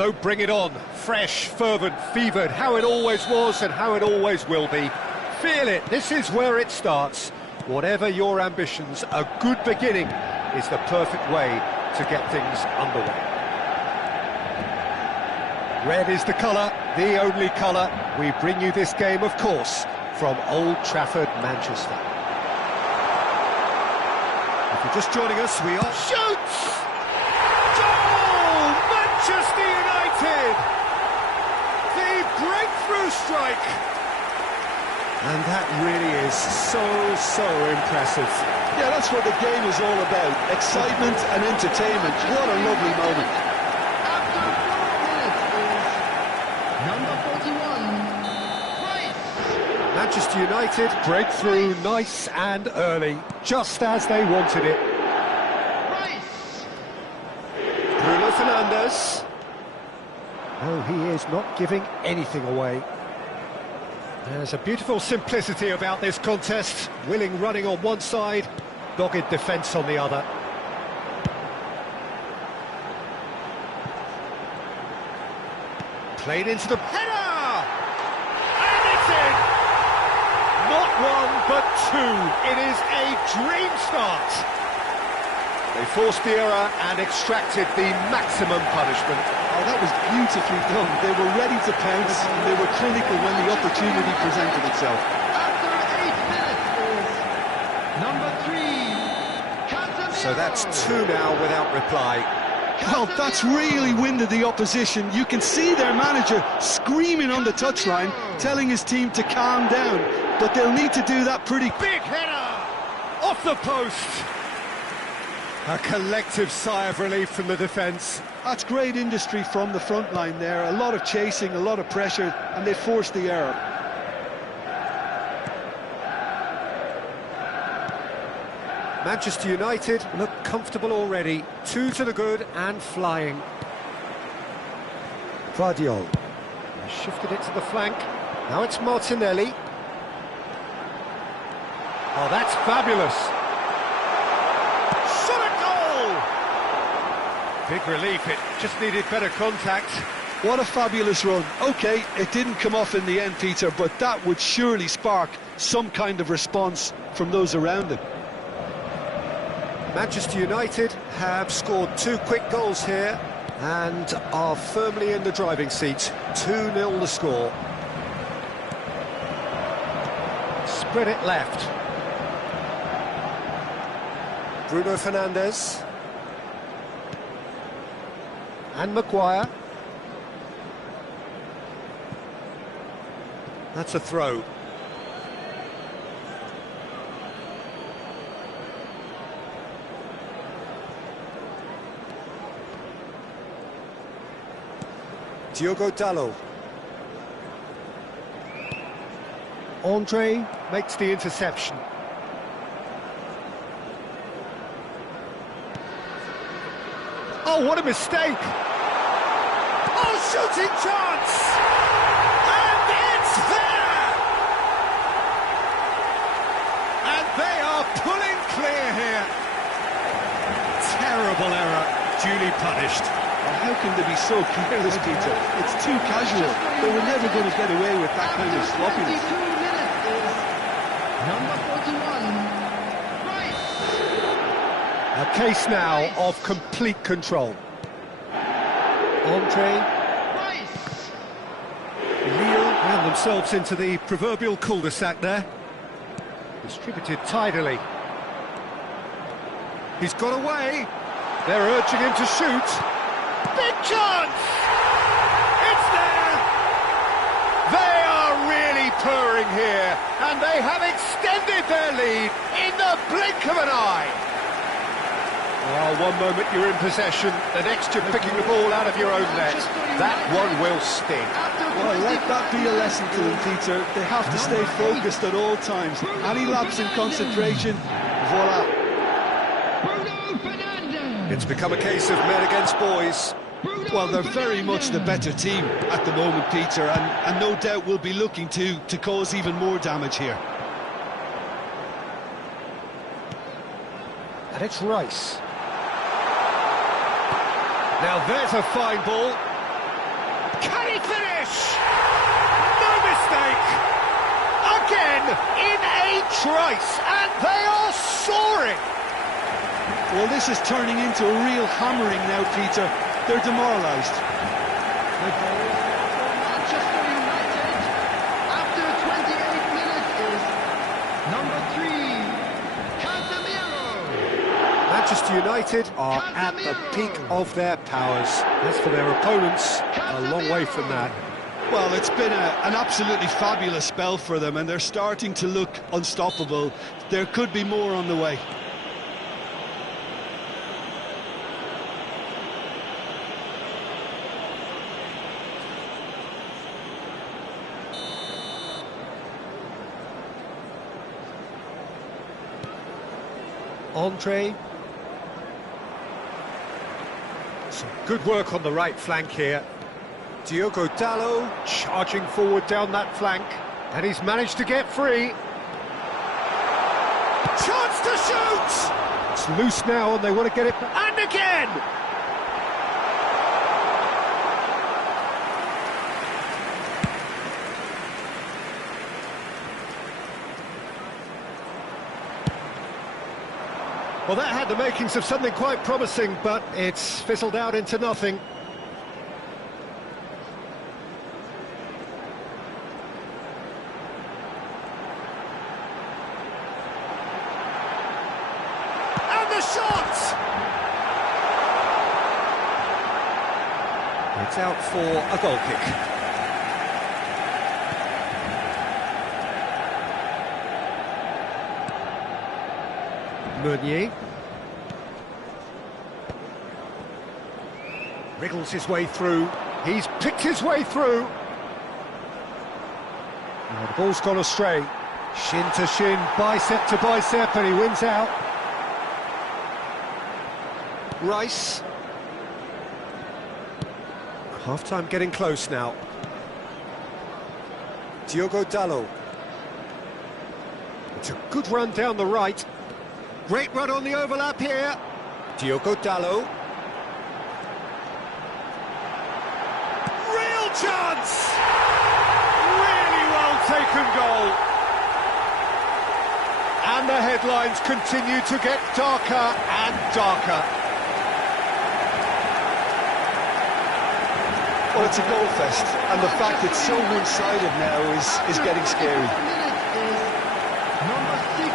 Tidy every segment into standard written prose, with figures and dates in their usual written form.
So bring it on, fresh, fervent, fevered, how it always was and how it always will be. Feel it, this is where it starts. Whatever your ambitions, a good beginning is the perfect way to get things underway. Red is the colour, the only colour. We bring you this game, of course, from Old Trafford, Manchester. If you're just joining us, we are... Shoots! Goal! Manchester United! The breakthrough strike! And that really is so impressive. Yeah, that's what the game is all about. Excitement and entertainment. What a lovely moment. After 4 minutes is number 41, Rice. Manchester United breakthrough nice and early, just as they wanted it. Rice. Bruno Fernandes. Oh, he is not giving anything away. There's a beautiful simplicity about this contest. Willing running on one side, dogged defence on the other. Played into the header! And it's in! Not one, but two. It is a dream start. They forced the error and extracted the maximum punishment. Oh, that was beautifully done. They were ready to pounce, and they were clinical when the opportunity presented itself. After 8 minutes is number 3, Casemiro. So that's two now without reply. Well, that's really winded the opposition. You can see their manager screaming on the touchline, telling his team to calm down. But they'll need to do that pretty quick. Big header! Off the post! A collective sigh of relief from the defence. That's great industry from the front line there. A lot of chasing, a lot of pressure, and they forced the error. Manchester United look comfortable already. 2 to the good and flying. Guardiola shifted it to the flank. Now it's Martinelli. Oh, that's fabulous. Shot a goal! Big relief, it just needed better contact. What a fabulous run. OK, it didn't come off in the end, Peter, but that would surely spark some kind of response from those around him. Manchester United have scored 2 quick goals here and are firmly in the driving seat. 2-0 the score. Spread it left. Bruno Fernandes. And Maguire. That's a throw. Diogo Dalot. Andre makes the interception. Oh, what a mistake! Oh, shooting chance! And it's there! And they are pulling clear here. Terrible error, duly punished. How can they be so careless, Peter? It's too casual. They were never going to get away with that kind of sloppiness. 52 minutes is number 41, Rice. A case now of complete control. Andre. Rice. Lille ran themselves into the proverbial cul-de-sac there. Distributed tidily. He's got away. They're urging him to shoot. Big chance! It's there! They are really purring here, and they have extended their lead in the blink of an eye. Well, one moment you're in possession, the next you're picking the ball out of your own net. That one will sting. Well, let that be a lesson to them, Peter. They have to stay focused at all times. Any lapse in concentration, voila. Bruno Fernandes. It's become a case of men against boys. Well, they're very much the better team at the moment, Peter, and no doubt will be looking to cause even more damage here. And it's Rice. Now there's a fine ball. Can he finish? No mistake! Again, in a trice, and they are soaring! Well, this is turning into a real hammering now, Peter. They're demoralised. The goal for Manchester United after 28 minutes is number 3, Casemiro. Manchester United are at the peak of their powers. As for their opponents, a long way from that. Well, it's been an absolutely fabulous spell for them, and they're starting to look unstoppable. There could be more on the way. Andre. Some good work on the right flank here. Diogo Dalot charging forward down that flank, and he's managed to get free. Chance to shoot! It's loose now, and they want to get it... And again! Well, that had the makings of something quite promising, but it's fizzled out into nothing. And the shot! It's out for a goal kick. Meunier wriggles his way through. He's picked his way through. Now the ball's gone astray. Shin to shin, bicep to bicep, and he wins out. Rice. Half-time getting close now. Diogo Dalot. It's a good run down the right. Great run on the overlap here. Diogo Dalot. Real chance! Really well taken goal. And the headlines continue to get darker and darker. Well, it's a goal fest, and the fact it's so one-sided now is getting scary. Number 6,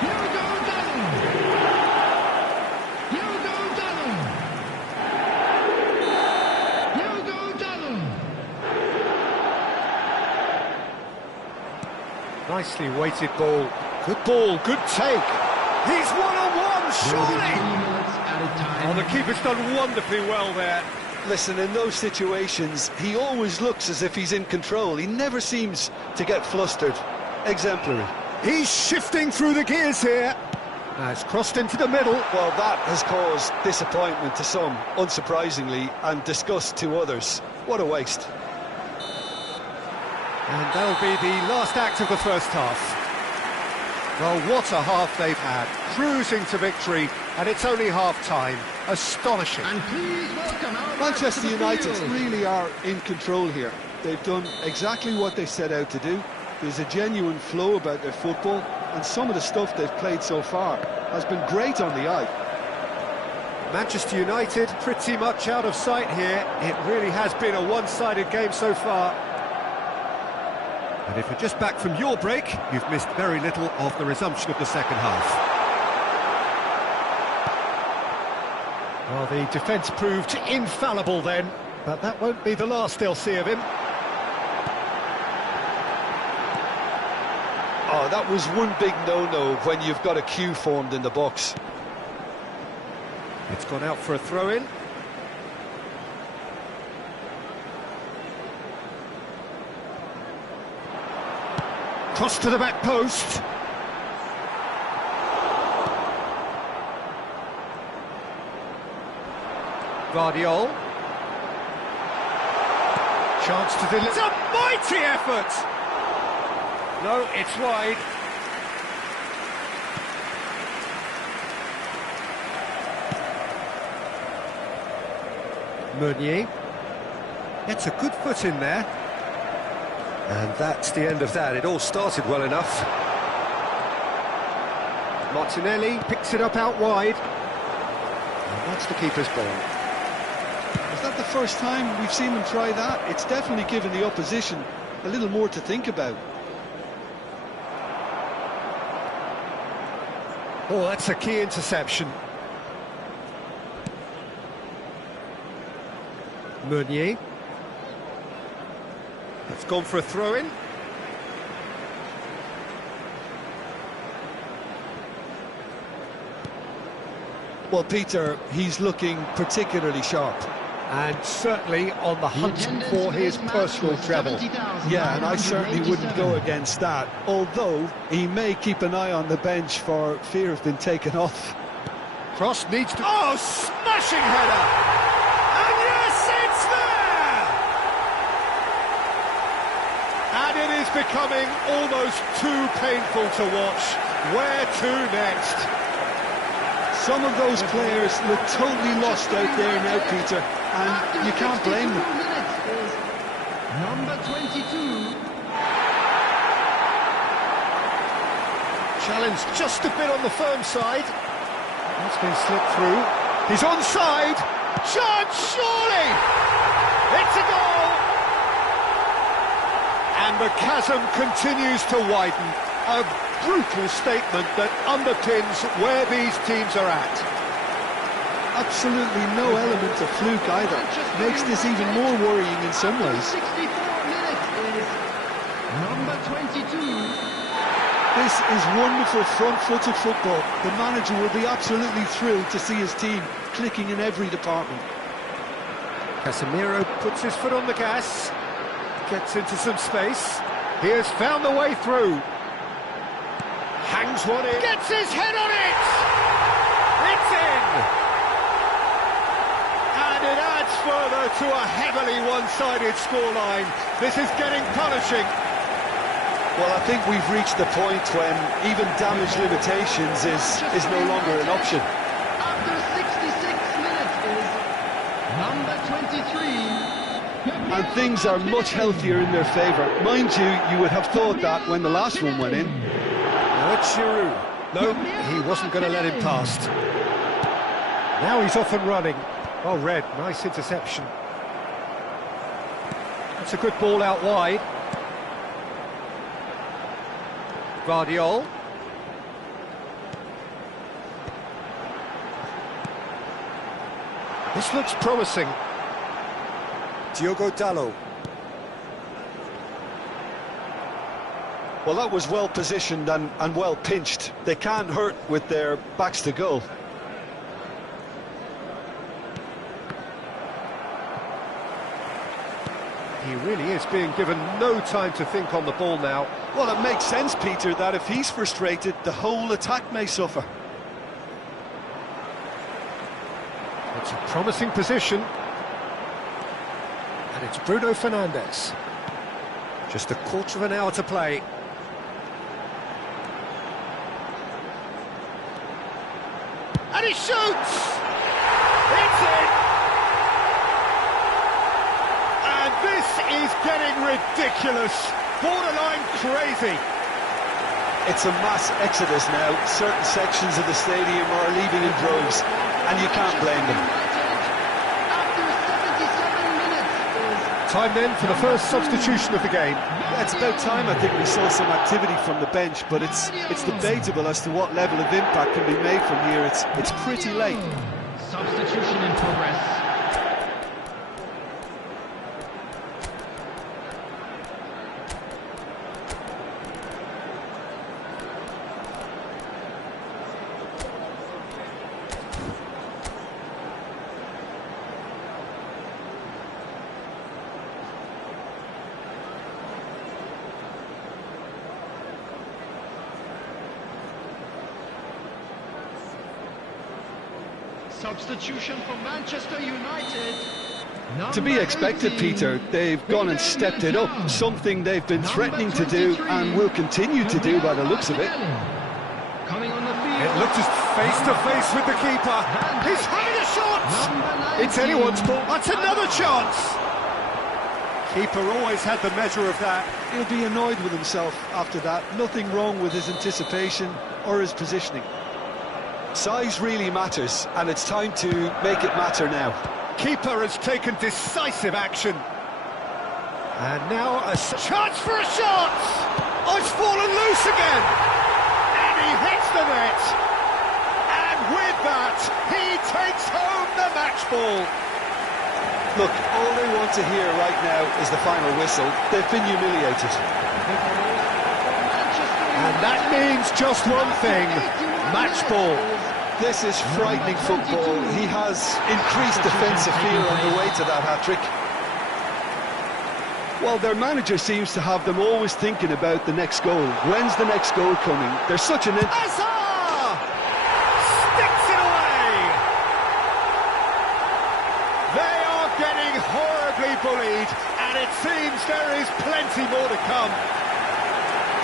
Diogo Dalot. Diogo Dalot. Diogo Dalot. Nicely weighted ball. Good ball, good take. He's one-on-one, surely! 3 minutes at a time. Oh, the keeper's done wonderfully well there. Listen, in those situations, he always looks as if he's in control. He never seems to get flustered. Exemplary. He's shifting through the gears here. It's crossed into the middle. Well, that has caused disappointment to some, unsurprisingly, and disgust to others. What a waste. And that'll be the last act of the first half. Well, what a half they've had. Cruising to victory, and it's only half-time. Astonishing. And please welcome our Manchester to the United field. really are in control here. They've done exactly what they set out to do. There's a genuine flow about their football, and some of the stuff they've played so far has been great on the eye. Manchester United pretty much out of sight here. It really has been a one-sided game so far. And if you're just back from your break, you've missed very little of the resumption of the second half. Well, the defence proved infallible then, but that won't be the last they'll see of him. Oh, that was one big no-no when you've got a queue formed in the box. It's gone out for a throw-in. Cross to the back post. Guardiol. Chance to deliver. It's a mighty effort! No, it's wide. Meunier. Gets a good foot in there. And that's the end of that. It all started well enough. Martinelli picks it up out wide. And that's the keeper's ball. Is that the first time we've seen them try that? It's definitely given the opposition a little more to think about. Oh, that's a key interception. Meunier. That's gone for a throw-in. Well, Peter, he's looking particularly sharp. And certainly on the hunt for his personal treble. Yeah, and I certainly wouldn't go against that, although he may keep an eye on the bench for fear of being taken off. Cross needs to... Oh, smashing header! And yes, it's there! And it is becoming almost too painful to watch. Where to next? Some of those players look totally lost out there now, Peter, and you can't blame them. Number 22. Challenge just a bit on the firm side. That's been slipped through. He's onside. Chance, surely! It's a goal! And the chasm continues to widen. A brutal statement that underpins where these teams are at. Absolutely no element of fluke either. Makes this even more worrying in some ways. 64 minutes is number 22. This is wonderful front-footed football. The manager will be absolutely thrilled to see his team clicking in every department. Casemiro puts his foot on the gas, gets into some space. He has found the way through. Hangs one in. Gets his head on it! It's in! And it adds further to a heavily one-sided scoreline. This is getting punishing. Well, I think we've reached the point when even damage limitations is no longer an option. After 66 minutes is number 23. And things are much healthier in their favour. Mind you, you would have thought that when the last one went in. Now it's Giroud. No, he wasn't going to let him past. Now he's off and running. Oh, Red, nice interception. That's a good ball out wide. Guardiola. This looks promising. Diogo Dalot. Well, that was well positioned and well pinched. They can't hurt with their backs to goal. He really is being given no time to think on the ball now. Well, it makes sense, Peter, that if he's frustrated, the whole attack may suffer. It's a promising position. And it's Bruno Fernandes. Just a quarter of an hour to play. And he shoots! It's in! And this is getting ridiculous. Borderline crazy. It's a mass exodus now. Certain sections of the stadium are leaving in droves, and you can't blame them. After 77 minutes is Time then for the first substitution of the game. Yeah, it's about time, I think, we saw some activity from the bench, but it's debatable as to what level of impact can be made from here. It's pretty late. substitution in progress. Substitution for Manchester United. To be expected, Peter. They've gone and stepped it up, something they've been threatening to do and will continue to do by the looks of it. Coming on the field. It looked as face to face with the keeper. He's having a shot! It's anyone's ball. That's another chance! Keeper always had the measure of that. He'll be annoyed with himself after that. Nothing wrong with his anticipation or his positioning. Size really matters, and it's time to make it matter now. Keeper has taken decisive action. And now a chance for a shot! Oh, it's fallen loose again! And he hits the net! And with that, he takes home the match ball! Look, all they want to hear right now is the final whistle. They've been humiliated. And that means just one thing, match ball. This is frightening football. He has increased defensive fear on the way to that hat-trick. Well, their manager seems to have them always thinking about the next goal. When's the next goal coming? There's such an... Azar! Sticks it away! They are getting horribly bullied, and it seems there is plenty more to come.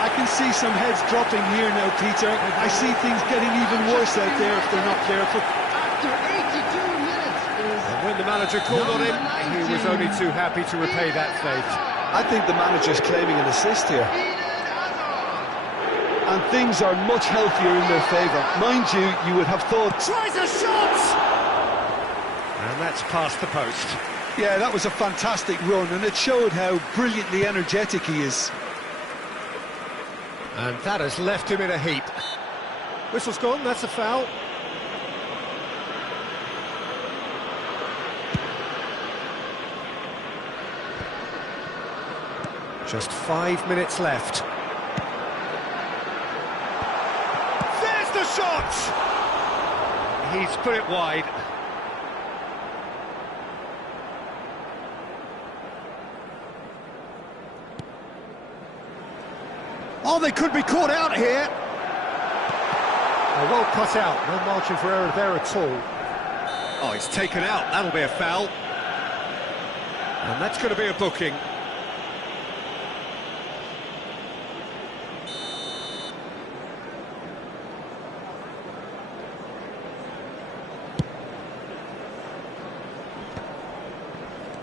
I can see some heads dropping here now, Peter. I see things getting even worse out there if they're not careful. After 82 minutes is... And when the manager called on him, he was only too happy to repay that fate. I think the manager's claiming an assist here. And things are much healthier in their favour. Mind you, you would have thought... Tries a shot! And that's past the post. Yeah, that was a fantastic run, and it showed how brilliantly energetic he is. And that has left him in a heap. Whistle's gone, that's a foul. Just 5 minutes left. There's the shot! He's put it wide. Oh, they could be caught out here. Oh, well cut out. No margin for error there at all. Oh, he's taken out. That'll be a foul. And that's going to be a booking.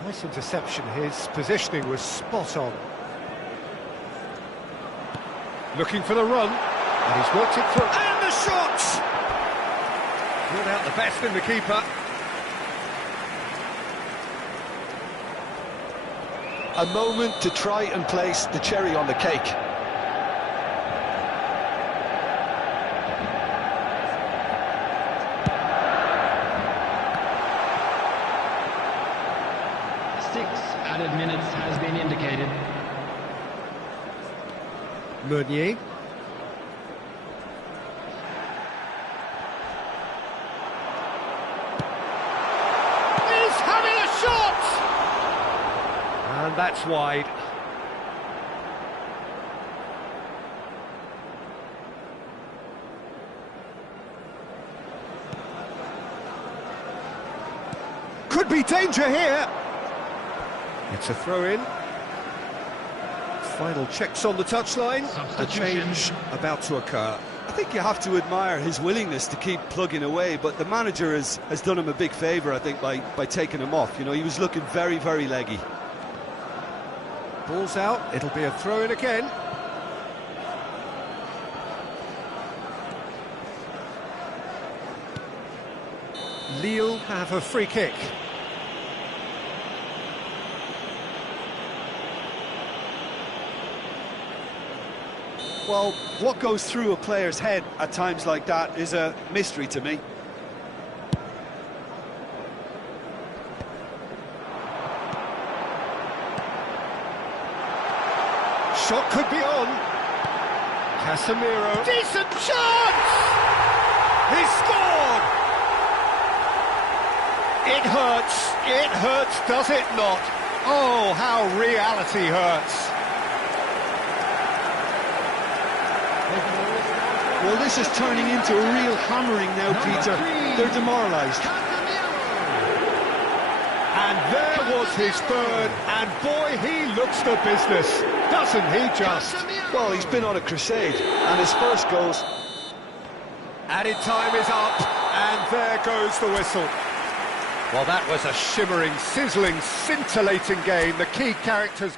Nice interception. His positioning was spot on. Looking for the run, and he's worked it through. And the shot! Brought out the best in the keeper. A moment to try and place the cherry on the cake. Added minutes has been indicated. Meunier. He's having a shot! And that's wide. Could be danger here. It's a throw-in. Final checks on the touchline. A change about to occur. I think you have to admire his willingness to keep plugging away, but the manager has done him a big favour, I think, by taking him off. You know, he was looking very, very leggy. Ball's out. It'll be a throw-in again. Lille have a free kick. Well, what goes through a player's head at times like that is a mystery to me. Shot could be on. Casemiro. Decent chance! He scored! It hurts, does it not? Oh, how reality hurts. Well, this is turning into a real hammering now, Peter. They're demoralised. And there was his third, and boy, he looks the business, doesn't he just? Well, he's been on a crusade, and his first goes. Added time is up, and there goes the whistle. Well, that was a shimmering, sizzling, scintillating game. The key characters...